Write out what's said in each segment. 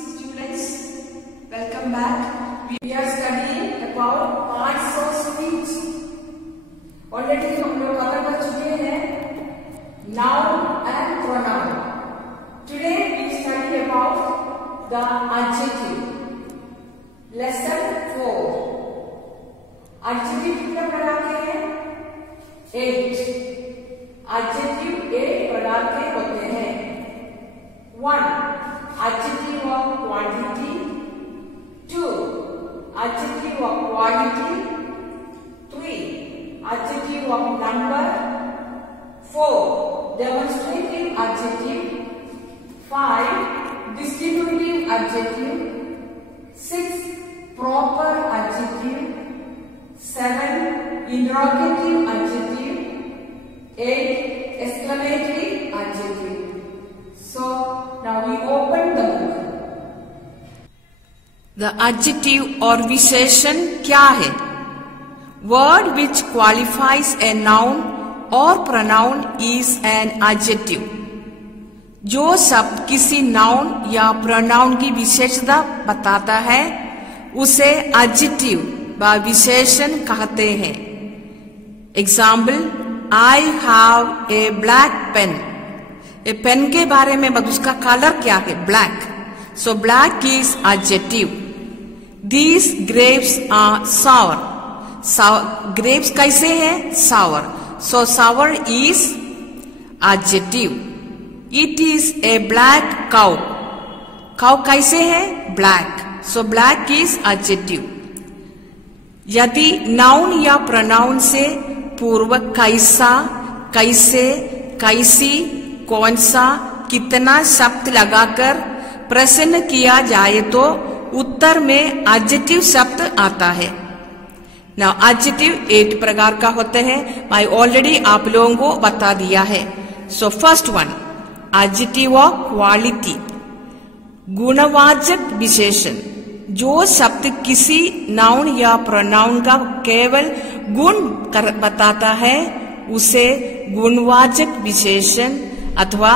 Students, welcome back. We are studying about parts of speech. Already हम लोग cover कर चुके हैं noun and pronoun. Today we study about the adjective. Lesson 4. Adjective कितने प्रकार के हैं? 8. Adjective 8 प्रकार के होते हैं. 1. Adjective of quantity. 2. Adjective of quality. 3. Adjective of number. 4. Demonstrative adjective. 5. Distributive adjective. 6. Proper adjective. 7. Interrogative adjective. 8. Exclamatory adjective. So now we open the book. The adjective or विशेषण क्या है? Word which qualifies a noun or pronoun is an adjective. जो शब्द किसी noun या pronoun की विशेषता बताता है उसे adjective व विशेषण कहते हैं. Example, I have a black pen. A pen के बारे में उसका कलर क्या है? Black. So black is adjective. These grapes are sour. Grapes कैसे हैं? Sour. So sour is adjective. It is a black cow. Cow कैसे है? Black. So black is adjective. यदि नाउन या प्रोनाउन से पूर्व कैसा, कैसे, कैसी, कौन सा, कितना शब्द लगाकर प्रश्न किया जाए तो उत्तर में एडजेक्टिव शब्द आता है. ना एडजेक्टिव 8 प्रकार का होते हैं. मैं ऑलरेडी आप लोगों को बता दिया है. So first one, adjective of quality. गुणवाचक विशेषण. जो शब्द किसी नाउन या प्रोनाउन का केवल गुण बताता है उसे गुणवाचक विशेषण अथवा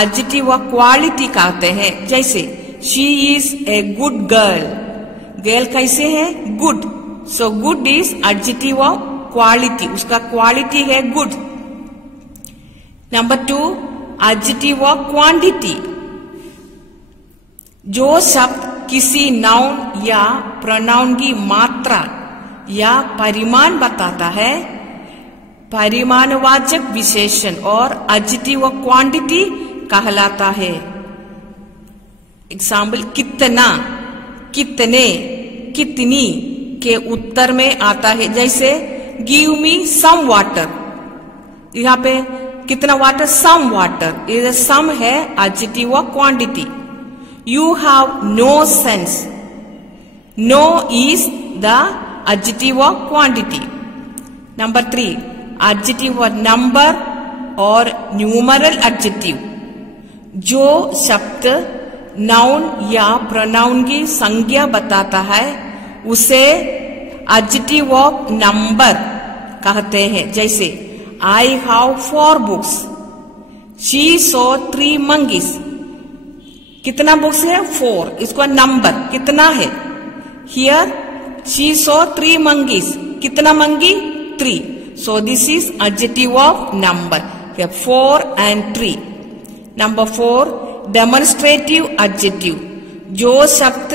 एडजेक्टिव ऑफ क्वालिटी कहते हैं. जैसे she is a good girl. Girl कैसे है? Good. So good is adjective of quality. उसका क्वालिटी है good. Number 2, adjective of quantity. जो शब्द किसी नाउन या प्रोनाउन की मात्रा या परिमाण बताता है परिमाणवाचक विशेषण और एडजेक्टिव ऑफ क्वांटिटी कहलाता है. एग्जाम्पल, कितना, कितने, कितनी के उत्तर में आता है. जैसे गिव मी सम वाटर. यहाँ पे कितना वाटर? Some water. ये सम है adjective of quantity. You have no sense. No is the adjective of quantity. Number 3, adjective of number और न्यूमरल एडजेक्टिव. जो शब्द नाउन या प्रोनाउन की संज्ञा बताता है उसे एडजेक्टिव ऑफ नंबर कहते हैं. जैसे I have 4 books. She saw 3 monkeys. कितना बुक्स है? 4. इसका नंबर कितना है? Here she saw 3 monkeys. कितना monkey? 3. So this is adjective of number. Here 4 and 3. Number 4, demonstrative adjective. जो शब्द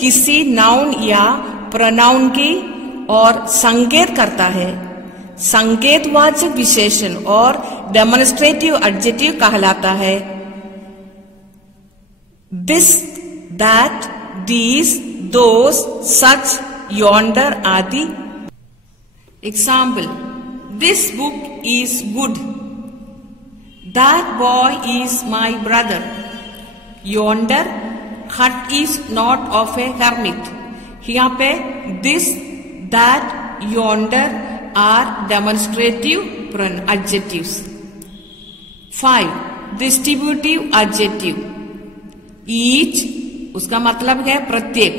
किसी नाउन या प्रोनाउन की और संकेत करता है संकेतवाचक विशेषण और डेमोन्स्ट्रेटिव एडजेक्टिव कहलाता है. This, that, these, those, such, yonder आदि. Example, this book is good. That boy is my brother. Yonder hut is not of a hermit. यहाँ पे this, that, yonder are demonstrative adjectives. 5, distributive adjective. Each उसका मतलब है प्रत्येक.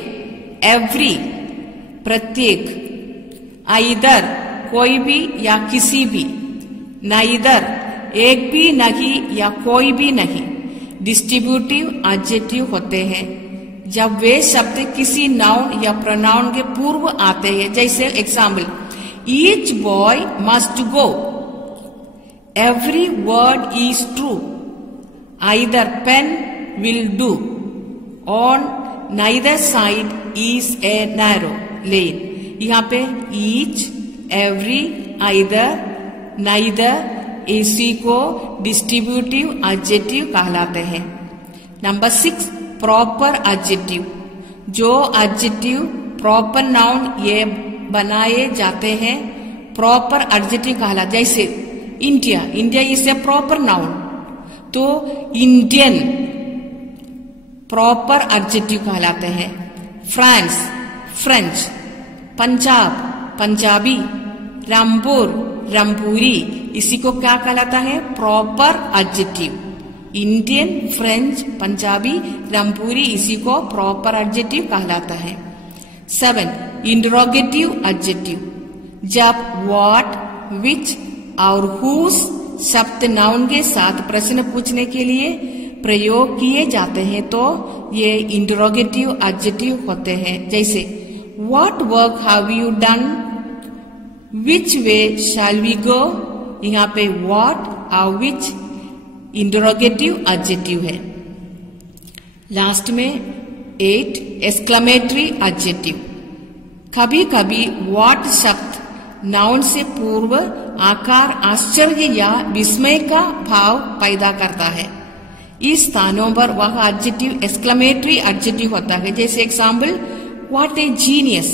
Every प्रत्येक. Either कोई भी या किसी भी. Neither एक भी नहीं या कोई भी नहीं. डिस्ट्रीब्यूटिव एडजेक्टिव होते हैं. जब वे शब्द किसी नाउन या प्रोनाउन के पूर्व आते हैं। जैसे example, each boy must go, every word is true, either pen will do, on neither side is a narrow lane. यहाँ पे ईच, एवरी, आइदर, नाइदर इसी को डिस्ट्रीब्यूटिव एडजेक्टिव कहलाते हैं। Number 6, proper adjective. जो एडजेक्टिव प्रॉपर नाउन ये बनाए जाते हैं प्रॉपर एडजेक्टिव कहलाते। जैसे India, India is a proper noun, तो इंडियन प्रॉपर एडजेक्टिव कहलाते हैं। फ्रांस, फ्रेंच, पंजाब, पंजाबी, रामपुर, रामपुरी, इसी को क्या कहलाता है? Proper adjective. Indian, French, Punjabi, Rampuri, इसी को प्रॉपर एडजेक्टिव कहलाता है। 7, इंटरोगेटिव एडजेक्टिव। जब व्हाट, विच और हुज शब्द नाउन के साथ प्रश्न पूछने के लिए प्रयोग किए जाते हैं तो ये इंटरोगेटिव एडजेक्टिव होते हैं। जैसे what work have you done, which way shall we go. यहाँ पे व्हाट और विच इंटरोगेटिव एडजेक्टिव है। लास्ट में 8, एक्सक्लेमेटरी एडजेक्टिव। कभी कभी व्हाट शब्द नाउन से पूर्व आकार आश्चर्य या विस्मय का भाव पैदा करता है। इस स्थानों पर वह एडजेक्टिव एक्सक्लेमेटरी एडजेक्टिव होता है। जैसे एग्जाम्पल, व्हाट ए जीनियस।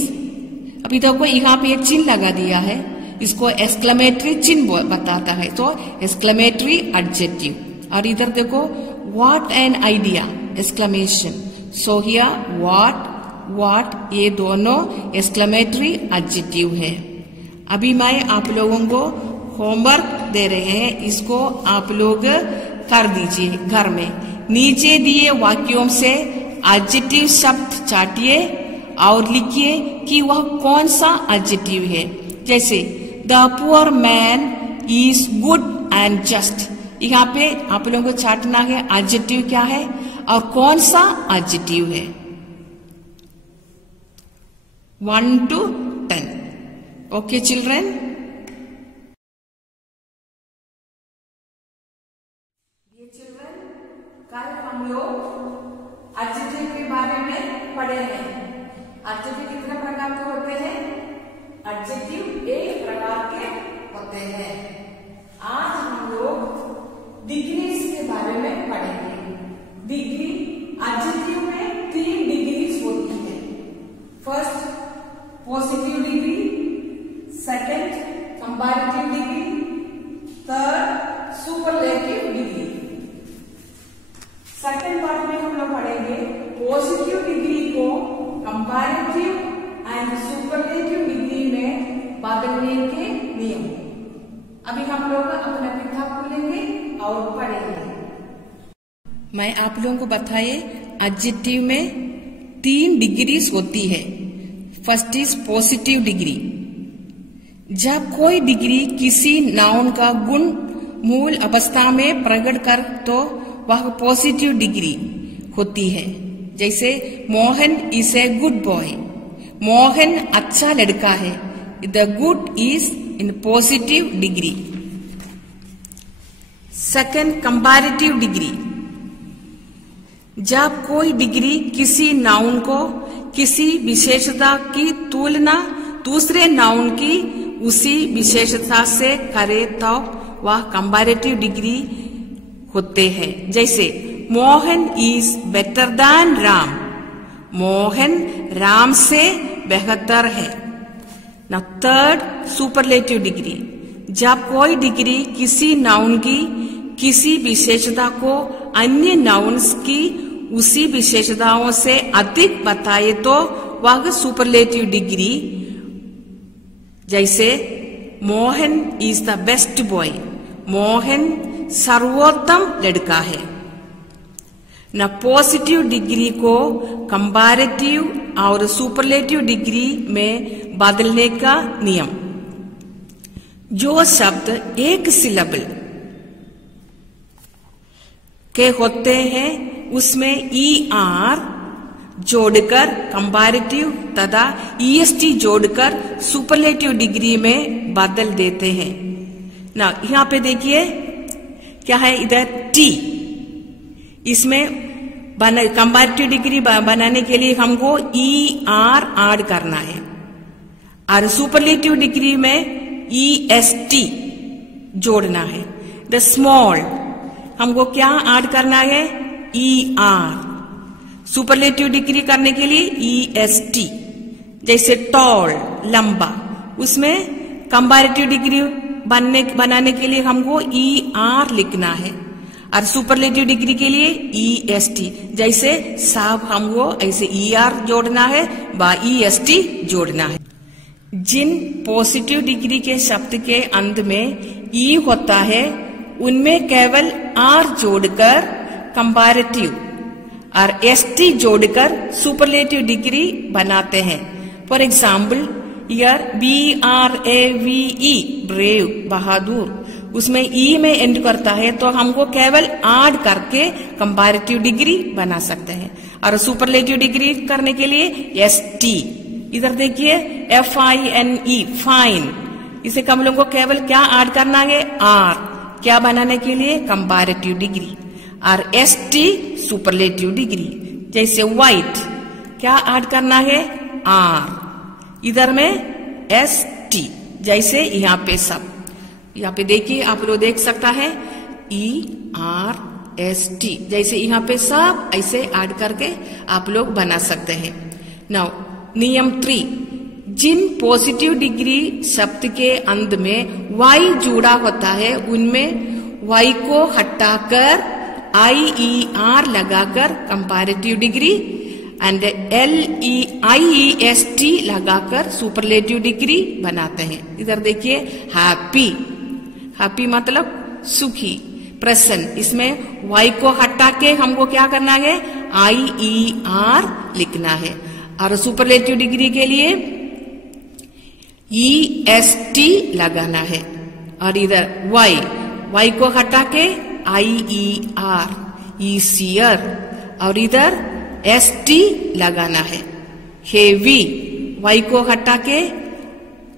अभी तो कोई यहाँ पे एक चिन्ह लगा दिया है, इसको एक्सक्लेमेटरी चिन्ह बताता है, तो एक्सक्लेमेटरी एडजेक्टिव। और इधर देखो, what an idea, exclamation. So here what ये दोनों एक्सक्लेमेटरी एडजेक्टिव है। अभी मैं आप लोगों को होमवर्क दे रहे हैं, इसको आप लोग कर दीजिए घर में। नीचे दिए वाक्यों से एडजेक्टिव शब्द चाटिए और लिखिए कि वह कौन सा एडजेक्टिव है। जैसे the poor man is good and just. यहाँ पे आप लोगों को चाटना है एडजेक्टिव क्या है और कौन सा एडजेक्टिव है। 1 to 10। ओके चिल्ड्रन, ये चिल्ड्रन कल हम लोग एडजेक्टिव के बारे में पढ़े हैं। एडजेक्टिव कितने प्रकार के होते हैं? एडजेक्टिव एक प्रकार के होते हैं। आज हम लोग डिग्रीज के बारे में पढ़ेंगे। डिग्री, एडजेक्टिव में 3 डिग्रीज होती है। First positive degree, second comparative degree, third superlative degree. Second part में हम लोग पढ़ेंगे पॉजिटिव डिग्री को कंपैरेटिव एंड सुपरलेटिव डिग्री में बदलने के नियम। अभी हम लोग अपना किताब खोलेंगे और पढ़ेंगे। मैं आप लोगों को बताए एडजेक्टिव में 3 डिग्रीज होती है। First is positive degree. जब कोई डिग्री किसी नाउन का गुण मूल अवस्था में प्रकट कर तो वह पॉजिटिव डिग्री होती है। जैसे Mohan is a good boy, Mohan अच्छा लड़का है। The good is in positive degree. Second comparative degree. जब कोई डिग्री किसी नाउन को किसी विशेषता की तुलना दूसरे नाउन की उसी विशेषता से करे तो वह कंपैरेटिव डिग्री होते हैं। जैसे Mohan is better than Ram, Mohan Ram से बेहतर है। ना थर्ड सुपरलेटिव डिग्री। जब कोई डिग्री किसी नाउन की किसी विशेषता को अन्य नाउन्स की उसी विशेषताओं से अधिक बताए तो वह सुपरलेटिव डिग्री। जैसे Mohan is the best boy, Mohan सर्वोत्तम लड़का है। न पॉजिटिव डिग्री को कंपैरेटिव और सुपरलेटिव डिग्री में बदलने का नियम। जो शब्द एक सिलेबल के होते हैं उसमें ER जोड़कर कंपैरेटिव तथा ईएसटी जोड़कर सुपरलेटिव डिग्री में बदल देते हैं ना। यहाँ पे देखिए क्या है, इधर टी, इसमें कंपैरेटिव डिग्री बनाने के लिए हमको ER ऐड करना है और सुपरलेटिव डिग्री में EST जोड़ना है। द स्मॉल हमको क्या ऐड करना है, ER। सुपरलेटिव डिग्री करने के लिए EST। जैसे टॉल लंबा, उसमें कंपैरेटिव डिग्री बनाने के लिए हमको ER लिखना है और सुपरलेटिव डिग्री के लिए EST। जैसे साहब हमको ऐसे ER जोड़ना है व EST जोड़ना है। जिन पॉजिटिव डिग्री के शब्द के अंत में E होता है उनमें केवल R जोड़कर कंपैरेटिव और ST जोड़कर सुपरलेटिव डिग्री बनाते हैं। For example here BRAVE brave बहादुर, उसमें E में एंड करता है तो हमको केवल ऐड करके कंपैरेटिव डिग्री बना सकते हैं। और सुपरलेटिव डिग्री करने के लिए ST। इधर देखिए FINE फाइन, इसे हम लोग को केवल क्या ऐड करना है, R, क्या बनाने के लिए, कंपैरेटिव डिग्री। और ST सुपरलेटिव डिग्री। जैसे व्हाइट, क्या ऐड करना है, R, इधर में ST। जैसे यहाँ पे सब, यहाँ पे देखिए आप लोग देख सकता है ERST, जैसे यहाँ पे सब ऐसे ऐड करके आप लोग बना सकते हैं। नाउ नियम 3, जिन पॉजिटिव डिग्री शब्द के अंत में Y जुड़ा होता है उनमें Y को हटाकर IER लगाकर कंपैरेटिव डिग्री एंड IEST लगाकर सुपरलेटिव डिग्री बनाते हैं। इधर देखिए हैप्पी, हैप्पी मतलब सुखी, प्रसन्न, इसमें Y को हटा के हमको क्या करना है, IER लिखना है। और सुपरलेटिव डिग्री के लिए EST लगाना है। और इधर Y को हटा के IER, ईसियर, और इधर ST लगाना है। हेवी, Y को हटा के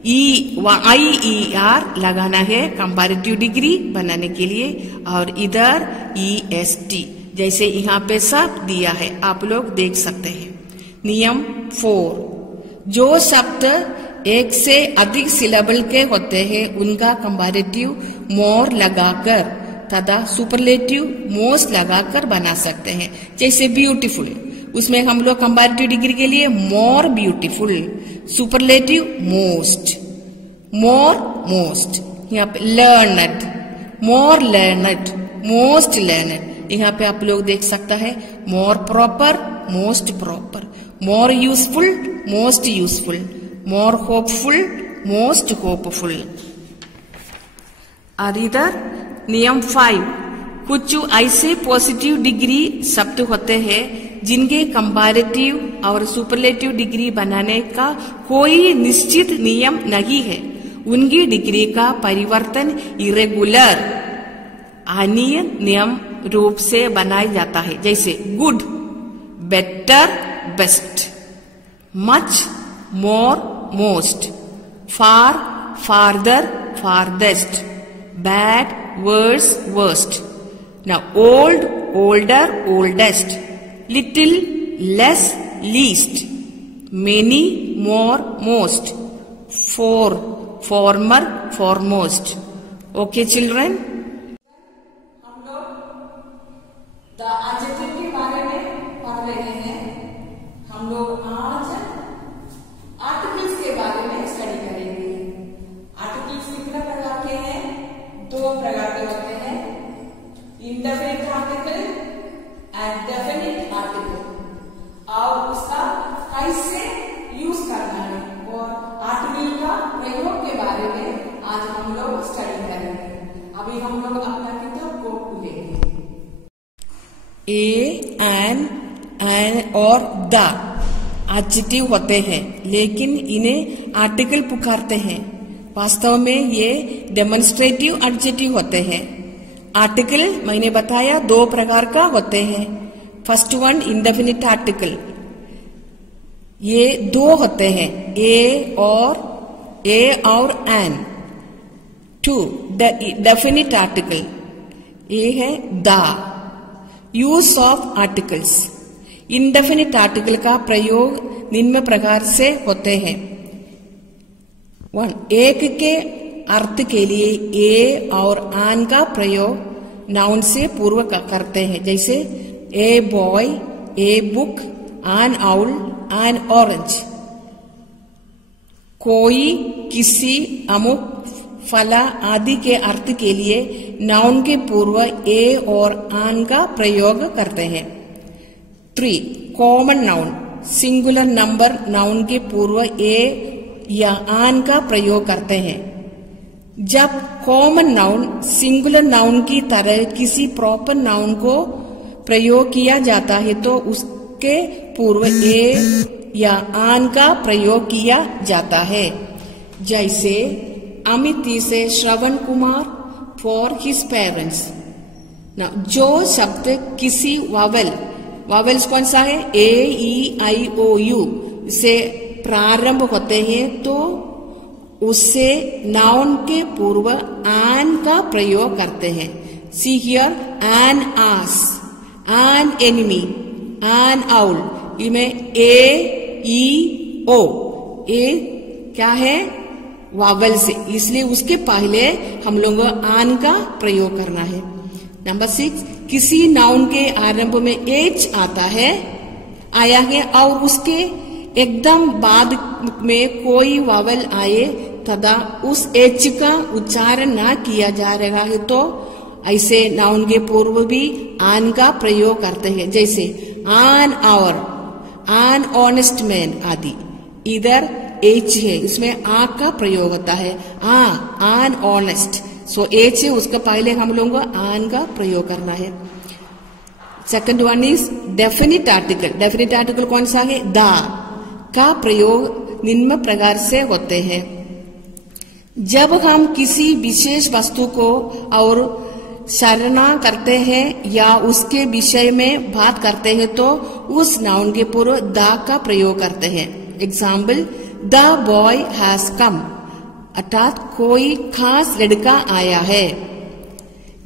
IER लगाना है कंपैरेटिव डिग्री बनाने के लिए। और इधर EST, जैसे यहाँ पे सब दिया है आप लोग देख सकते हैं। नियम 4, जो शब्द एक से अधिक सिलेबल के होते हैं उनका कंपैरेटिव मोर लगाकर तथा सुपरलेटिव मोस्ट लगाकर बना सकते हैं। जैसे ब्यूटीफुल, उसमें हम लोग कंपैरेटिव डिग्री के लिए more beautiful, superlative most, more most. यहाँ पे learned, more learned, most learned. यहाँ पे आप लोग देख सकता है more proper, most proper, more useful, most useful, more hopeful, most hopeful. और इधर नियम 5, कुछ ऐसे पॉजिटिव डिग्री शब्द होते हैं जिनके कंपैरेटिव और सुपरलेटिव डिग्री बनाने का कोई निश्चित नियम नहीं है। उनकी डिग्री का परिवर्तन इरेगुलर, अनियम रूप से बनाया जाता है। जैसे good, better, best, much, more, most, far, farther, farthest, bad, worse, worst. Now old, older, oldest, little, less, least, many, more, most, for, former, foremost. Okay children? हम लोग the adjective के बारे में पढ़ रहे हैं। हम लोग आज आर्टिकल्स के बारे में स्टडी करेंगे। आर्टिकल्स कितने प्रकार के हैं? 2 प्रकार के होते हैं, indefinite article and definite article, और उसका कैसे यूज करना है और आर्टिकल का प्रयोग के बारे में आज हम लोग स्टडी करेंगे। अभी हम लोग अपना किताब को खोलेंगे। एन और द एडजेक्टिव होते हैं लेकिन इन्हें आर्टिकल पुकारते हैं। वास्तव में ये डेमोन्स्ट्रेटिव एडजेक्टिव होते हैं। आर्टिकल मैंने बताया 2 प्रकार का होते हैं। फर्स्ट वन इंडेफिनिट आर्टिकल, ये दो होते हैं, ए और एन। 2 डेफिनिट आर्टिकल, ये है the. Use of articles, indefinite article का प्रयोग निम्न प्रकार से होते हैं। 1 एक के अर्थ के लिए ए और एन का प्रयोग नाउन से पूर्व करते हैं, जैसे a boy, a book, N owl, N orange. कोई, किसी, अमुक, फला आदि के अर्थ के लिए नाउन के पूर्व ए और एन का प्रयोग करते हैं। 3 common noun, singular number noun के पूर्व ए या एन का प्रयोग करते हैं। जब कॉमन नाउन सिंगुलर नाउन की तरह किसी प्रॉपर नाउन को प्रयोग किया जाता है तो उसके पूर्व ए या एन का प्रयोग किया जाता है। जैसे अमित से Shravan Kumar for his parents. जो शब्द किसी वावल्स कौन सा है, ए ई आई ओ यू से प्रारंभ होते हैं तो उससे नाउन के पूर्व एन का प्रयोग करते हैं। See here an ass, an enemy, an owl, इनमें ए ई ओ, ए क्या है, वावल से, इसलिए उसके पहले हम लोग एन का प्रयोग करना है। नंबर 6 किसी नाउन के आरंभ में एच आया है और उसके एकदम बाद में कोई वावल आए तथा उस एच का उच्चारण ना किया जा रहा है तो ऐसे नाउन के पूर्व भी एन का प्रयोग करते हैं। जैसे an hour, an honest man आदि। इधर एच है, इसमें आ का प्रयोग होता है, एन ऑनेस्ट। सो एच है, उसका पहले हम लोगों को एन का प्रयोग करना है। Second one is definite article. Definite article कौन सा है, द का प्रयोग निम्न प्रकार से होते हैं। जब हम किसी विशेष वस्तु को और सराहना करते हैं या उसके विषय में बात करते हैं तो उस नाउन के पूर्व द का प्रयोग करते हैं। Example, the boy has come, अर्थात कोई खास लड़का आया है।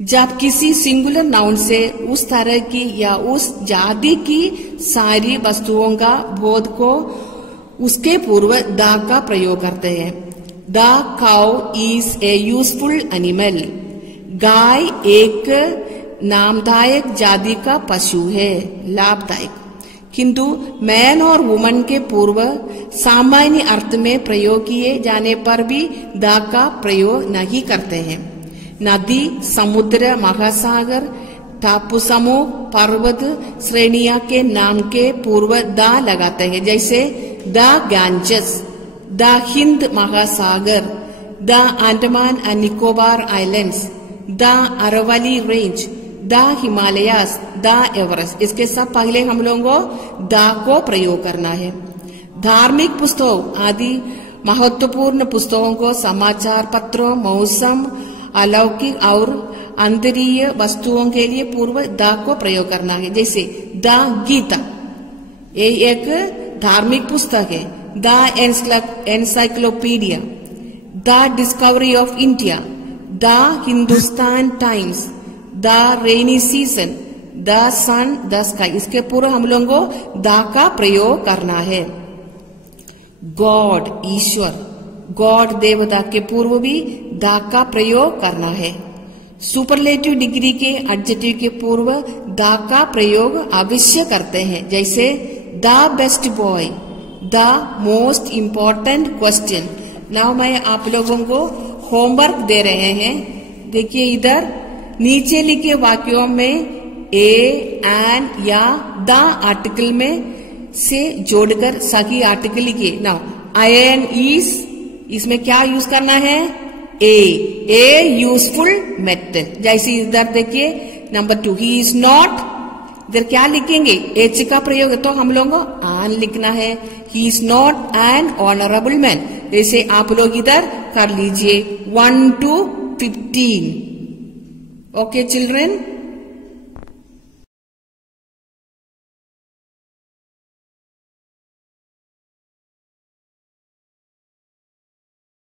जब किसी सिंगुलर नाउन से उस तरह की या उस जाति की सारी वस्तुओं का बोध को उसके पूर्व द का प्रयोग करते हैं। The cow is a useful animal, गाय एक नामदायक जाति का पशु है, लाभदायक। किंतु मैन और वुमन के पूर्व सामान्य अर्थ में प्रयोग किए जाने पर भी द का प्रयोग नहीं करते हैं। नदी, समुद्र, महासागर, टापू समूह, पर्वत श्रेणियां के नाम के पूर्व द लगाते हैं। जैसे the Ganges, the Hind Mahasagar, the Andaman and Nicobar islands, the Aravalli range, the Himalayas, the Everest. इसके सब पहले हम लोगों को द को प्रयोग करना है। धार्मिक पुस्तक आदि महत्वपूर्ण पुस्तकों को समाचार पत्रों, मौसम, अलौकिक और अंतरीय वस्तुओं के लिए पूर्व द को प्रयोग करना है। जैसे द गीता, ये एक धार्मिक पुस्तक है। The encyclopedia, the discovery of India, the Hindustan Times, the rainy season, the sun, the sky. इसके पूर्व हम लोगों को द का प्रयोग करना है। गॉड, ईश्वर, गॉड देवता के पूर्व भी द का प्रयोग करना है। सुपरलेटिव डिग्री के एडजेक्टिव के पूर्व द का प्रयोग अवश्य करते हैं। जैसे the best boy, the most important question. Now मैं आप लोगों को होमवर्क दे रहे हैं। देखिए इधर नीचे लिखे वाक्यों में ए, एन या द आर्टिकल में से जोड़कर सही आर्टिकल लिखिए। नाउ आयन इज, इसमें क्या यूज करना है, ए यूजफुल मेथड। जैसे इधर देखिए नंबर 2, ही इज नॉट, इधर क्या लिखेंगे, एच का प्रयोग है तो हम लोगों को आन लिखना है। He is not an honourable man. जैसे आप लोग इधर कर लीजिए 1 to 15। Okay children.